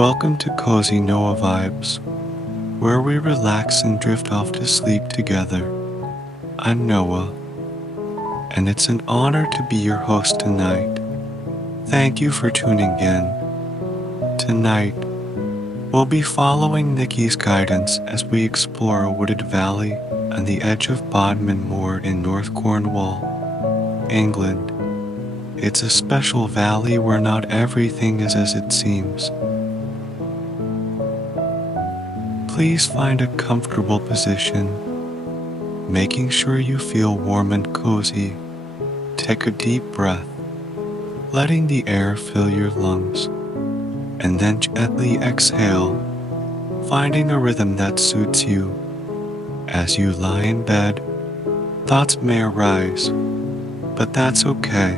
Welcome to Cozy Noah Vibes, where we relax and drift off to sleep together. I'm Noah, and it's an honor to be your host tonight. Thank you for tuning in. Tonight, we'll be following Nikki's guidance as we explore a wooded valley on the edge of Bodmin Moor in North Cornwall, England. It's a special valley where not everything is as it seems. Please find a comfortable position, making sure you feel warm and cozy. Take a deep breath, letting the air fill your lungs, and then gently exhale, finding a rhythm that suits you. As you lie in bed, thoughts may arise, but that's okay.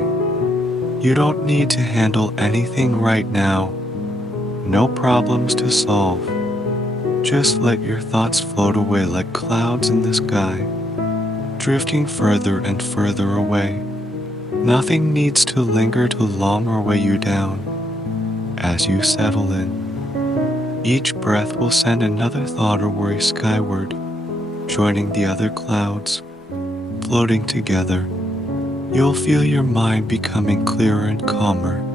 You don't need to handle anything right now. No problems to solve. Just let your thoughts float away like clouds in the sky, drifting further and further away. Nothing needs to linger too long or weigh you down. As you settle in, each breath will send another thought or worry skyward, joining the other clouds, floating together. You'll feel your mind becoming clearer and calmer.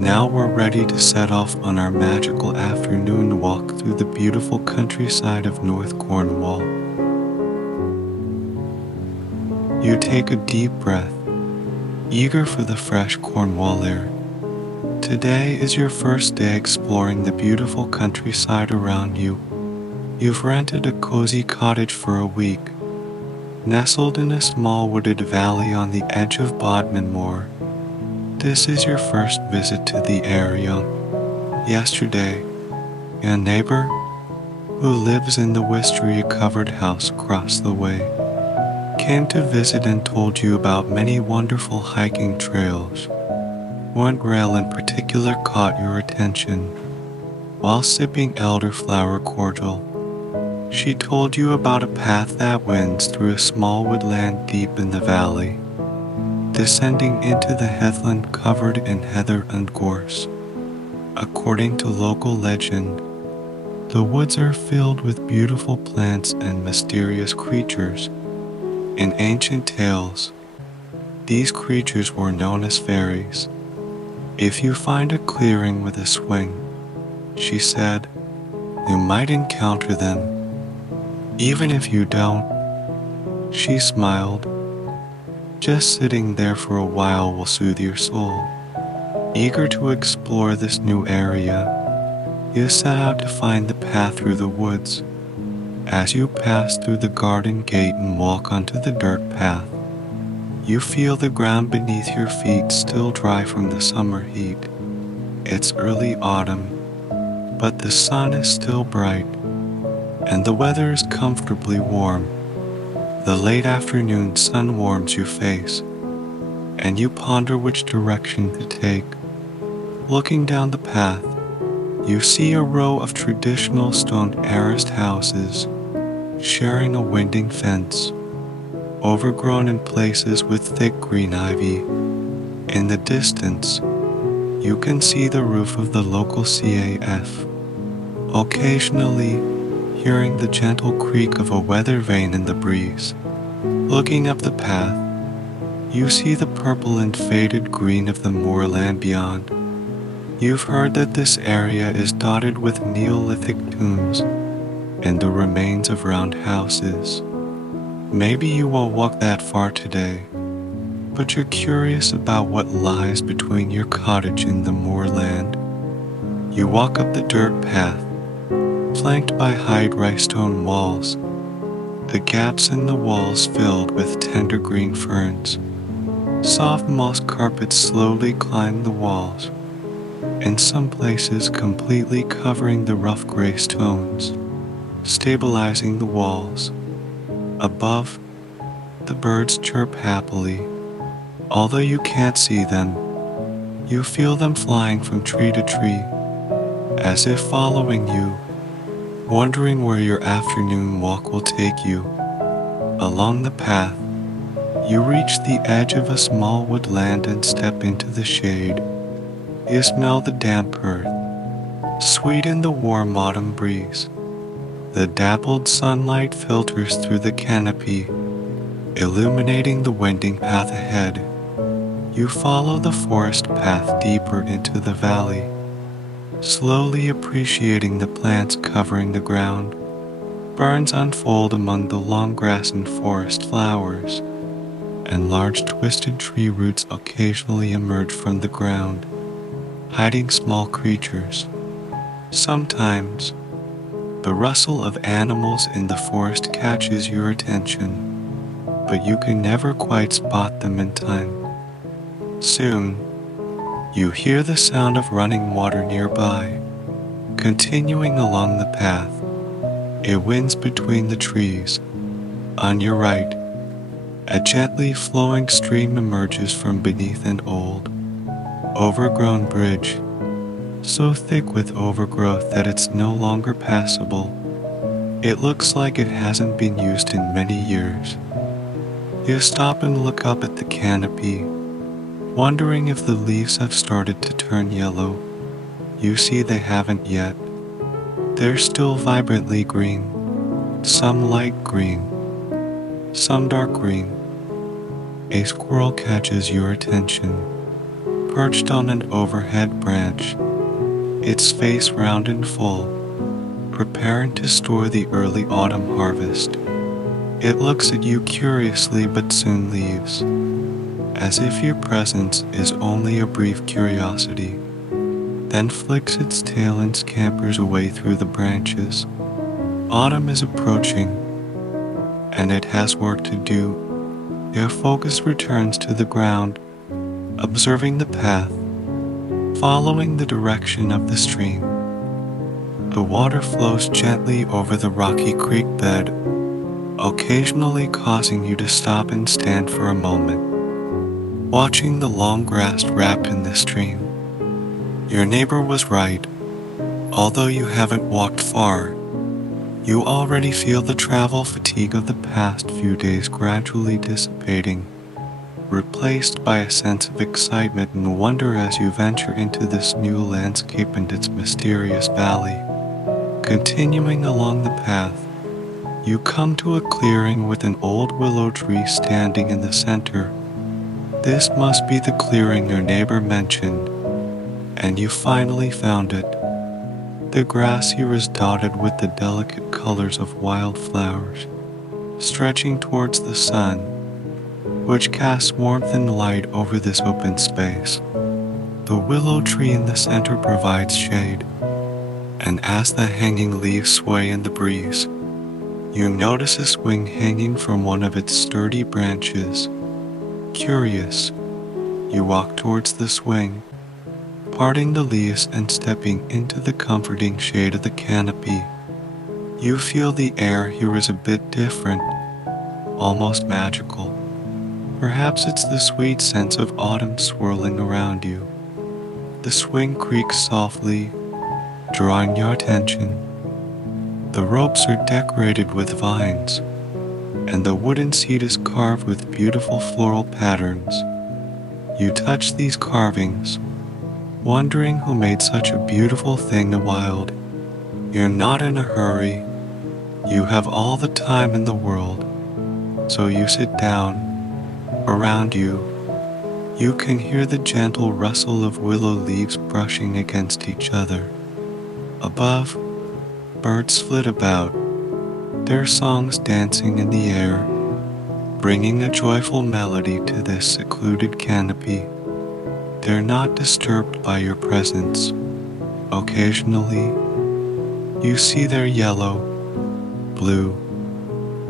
Now we're ready to set off on our magical afternoon walk through the beautiful countryside of North Cornwall. You take a deep breath, eager for the fresh Cornwall air. Today is your first day exploring the beautiful countryside around you. You've rented a cozy cottage for a week, nestled in a small wooded valley on the edge of Bodmin Moor. This is your first visit to the area. Yesterday, a neighbor who lives in the wisteria-covered house across the way came to visit and told you about many wonderful hiking trails. One trail in particular caught your attention. While sipping elderflower cordial, she told you about a path that winds through a small woodland deep in the valley, descending into the heathland covered in heather and gorse. According to local legend, the woods are filled with beautiful plants and mysterious creatures. In ancient tales, these creatures were known as fairies. If you find a clearing with a swing, she said, you might encounter them. Even if you don't, she smiled, just sitting there for a while will soothe your soul. Eager to explore this new area, you set out to find the path through the woods. As you pass through the garden gate and walk onto the dirt path, you feel the ground beneath your feet still dry from the summer heat. It's early autumn, but the sun is still bright, and the weather is comfortably warm. The late afternoon sun warms your face, and you ponder which direction to take. Looking down the path, you see a row of traditional stone terraced houses, sharing a winding fence, overgrown in places with thick green ivy. In the distance, you can see the roof of the local CAF, occasionally hearing the gentle creak of a weather vane in the breeze. Looking up the path, you see the purple and faded green of the moorland beyond. You've heard that this area is dotted with Neolithic tombs and the remains of round houses. Maybe you won't walk that far today, but you're curious about what lies between your cottage and the moorland. You walk up the dirt path, flanked by high dry stone walls, the gaps in the walls filled with tender green ferns. Soft moss carpets slowly climb the walls, in some places completely covering the rough gray stones, stabilizing the walls. Above, the birds chirp happily. Although you can't see them, you feel them flying from tree to tree, as if following you, wondering where your afternoon walk will take you. Along the path, you reach the edge of a small woodland and step into the shade. You smell the damp earth, Sweet in the warm autumn breeze, the dappled sunlight filters through the canopy, illuminating the winding path ahead. You follow the forest path deeper into the valley, slowly appreciating the plants covering the ground. Ferns unfold among the long grass and forest flowers, and large twisted tree roots occasionally emerge from the ground, hiding small creatures. Sometimes, the rustle of animals in the forest catches your attention, but you can never quite spot them in time. Soon, you hear the sound of running water nearby. Continuing along the path, it winds between the trees. On your right, a gently flowing stream emerges from beneath an old, overgrown bridge, so thick with overgrowth that it's no longer passable. It looks like it hasn't been used in many years. You stop and look up at the canopy, wondering if the leaves have started to turn yellow. You see they haven't yet. They're still vibrantly green, some light green, some dark green. A squirrel catches your attention, perched on an overhead branch, its face round and full, preparing to store the early autumn harvest. It looks at you curiously but soon leaves, as if your presence is only a brief curiosity, then flicks its tail and scampers away through the branches. Autumn is approaching, and it has work to do. Your focus returns to the ground, observing the path, following the direction of the stream. The water flows gently over the rocky creek bed, occasionally causing you to stop and stand for a moment, watching the long grass wrap in the stream. Your neighbor was right. Although you haven't walked far, you already feel the travel fatigue of the past few days gradually dissipating, replaced by a sense of excitement and wonder as you venture into this new landscape and its mysterious valley. Continuing along the path, you come to a clearing with an old willow tree standing in the center. This must be the clearing your neighbor mentioned, and you finally found it. The grass here is dotted with the delicate colors of wildflowers, stretching towards the sun, which casts warmth and light over this open space. The willow tree in the center provides shade, and as the hanging leaves sway in the breeze, you notice a swing hanging from one of its sturdy branches. Curious, you walk towards the swing, parting the leaves and stepping into the comforting shade of the canopy. You feel the air here is a bit different, almost magical. Perhaps it's the sweet sense of autumn swirling around you. The swing creaks softly, drawing your attention. The ropes are decorated with vines, and the wooden seat is carved with beautiful floral patterns. You touch these carvings, wondering who made such a beautiful thing the wild. You're not in a hurry. You have all the time in the world. So you sit down. Around you, you can hear the gentle rustle of willow leaves brushing against each other. Above, birds flit about, their songs dancing in the air, bringing a joyful melody to this secluded canopy. They're not disturbed by your presence. Occasionally, you see their yellow, blue,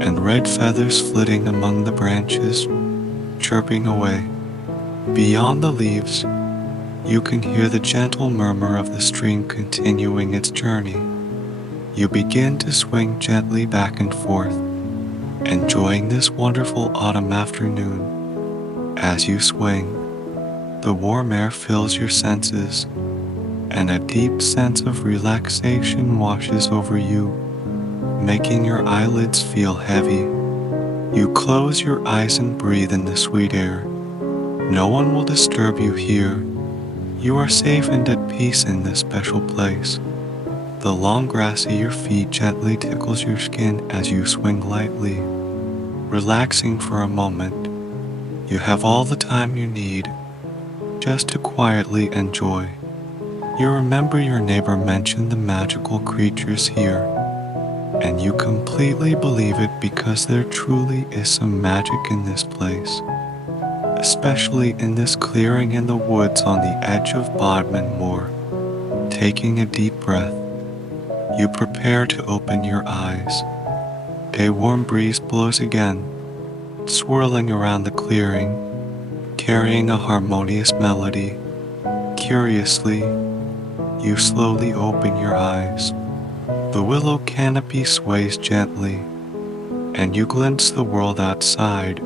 and red feathers flitting among the branches, chirping away. Beyond the leaves, you can hear the gentle murmur of the stream continuing its journey. You begin to swing gently back and forth, enjoying this wonderful autumn afternoon. As you swing, the warm air fills your senses, and a deep sense of relaxation washes over you, making your eyelids feel heavy. You close your eyes and breathe in the sweet air. No one will disturb you here. You are safe and at peace in this special place. The long grass at your feet gently tickles your skin as you swing lightly, relaxing for a moment. You have all the time you need just to quietly enjoy. You remember your neighbor mentioned the magical creatures here, and you completely believe it because there truly is some magic in this place, especially in this clearing in the woods on the edge of Bodmin Moor. Taking a deep breath, you prepare to open your eyes. A warm breeze blows again, swirling around the clearing, carrying a harmonious melody. Curiously, you slowly open your eyes. The willow canopy sways gently, and you glimpse the world outside,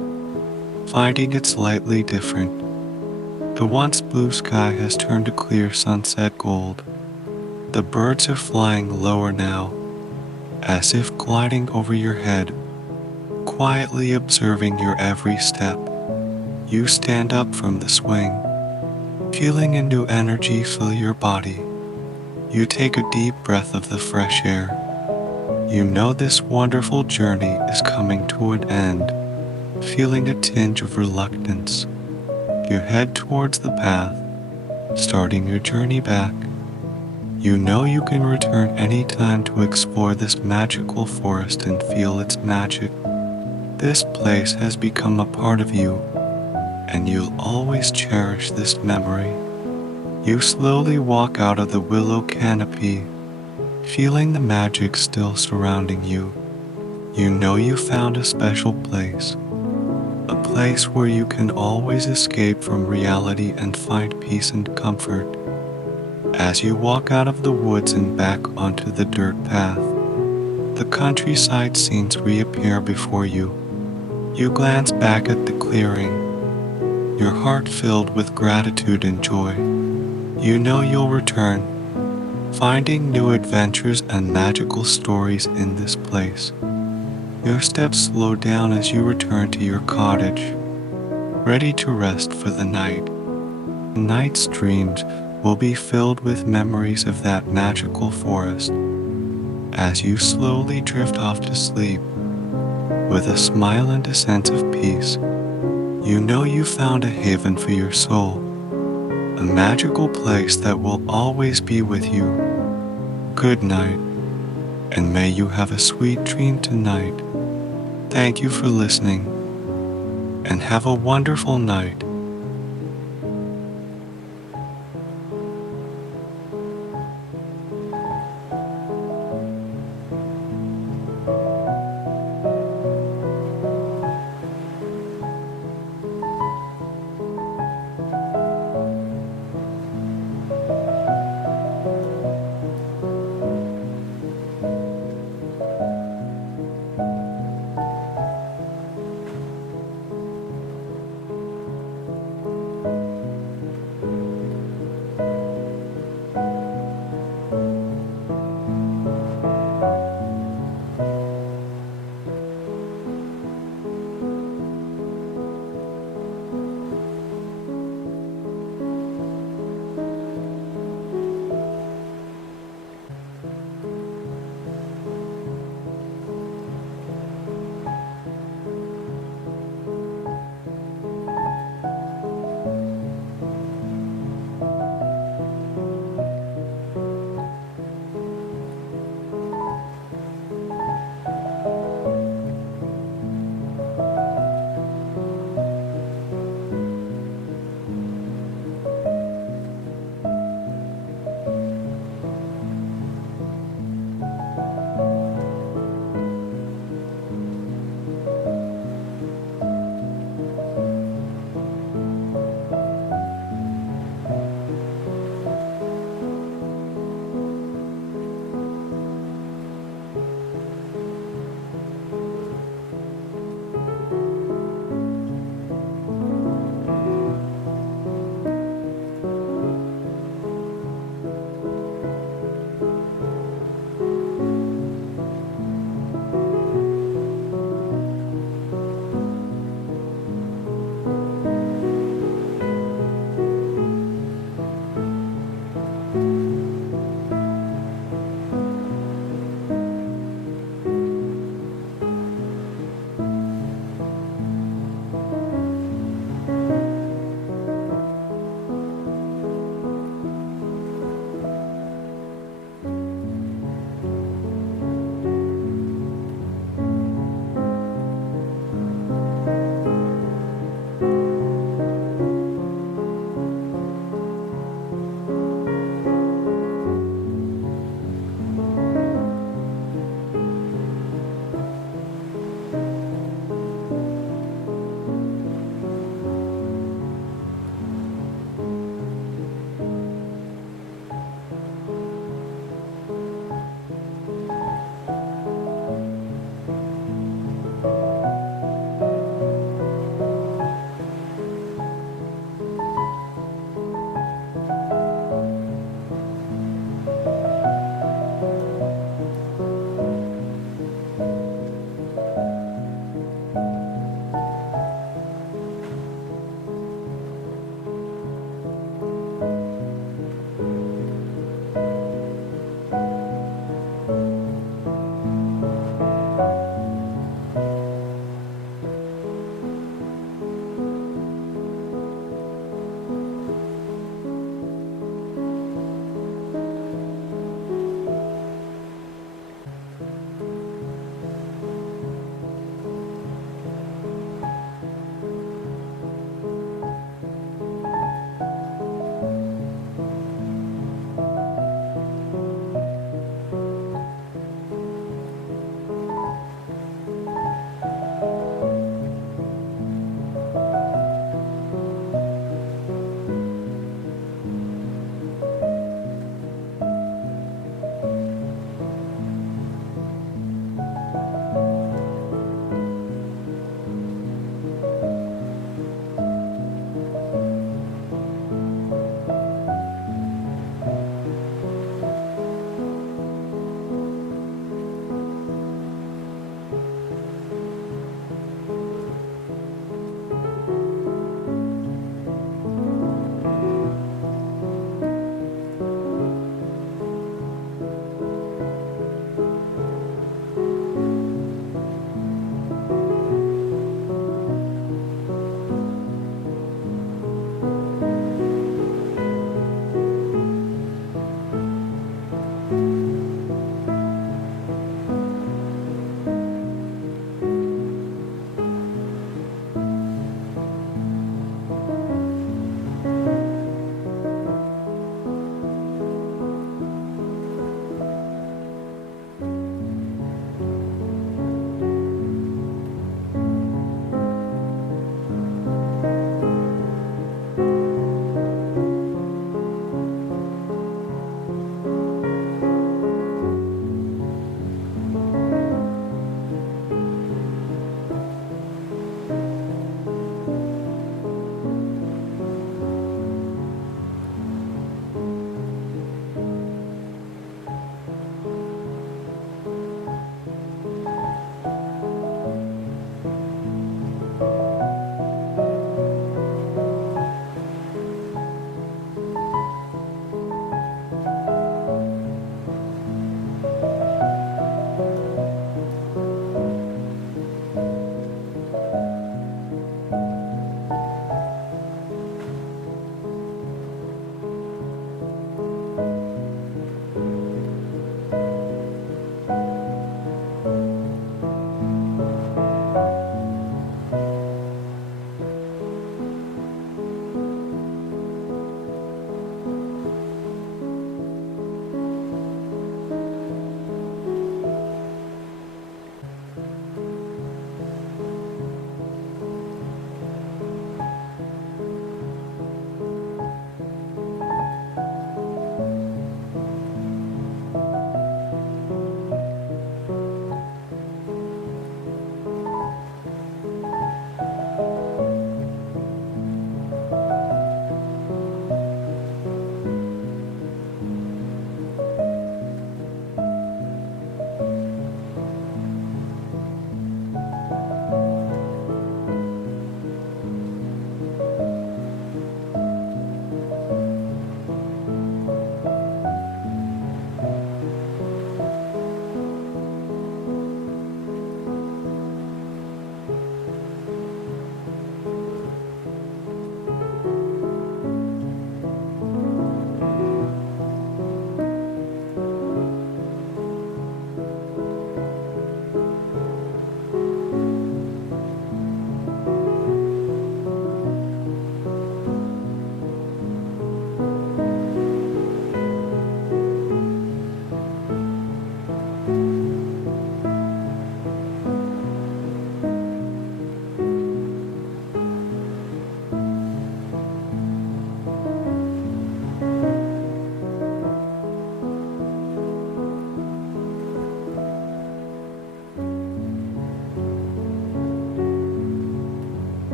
finding it slightly different. The once blue sky has turned to clear sunset gold. The birds are flying lower now, as if gliding over your head, quietly observing your every step. You stand up from the swing, feeling a new energy fill your body. You take a deep breath of the fresh air. You know this wonderful journey is coming to an end, feeling a tinge of reluctance. You head towards the path, starting your journey back. You know you can return anytime to explore this magical forest and feel its magic. This place has become a part of you, and you'll always cherish this memory. You slowly walk out of the willow canopy, feeling the magic still surrounding you. You know you found a special place, a place where you can always escape from reality and find peace and comfort. As you walk out of the woods and back onto the dirt path, the countryside scenes reappear before you. You glance back at the clearing, your heart filled with gratitude and joy. You know you'll return, finding new adventures and magical stories in this place. Your steps slow down as you return to your cottage, ready to rest for the night. Night's dreams will be filled with memories of that magical forest. As you slowly drift off to sleep, with a smile and a sense of peace, you know you found a haven for your soul, a magical place that will always be with you. Good night, and may you have a sweet dream tonight. Thank you for listening, and have a wonderful night.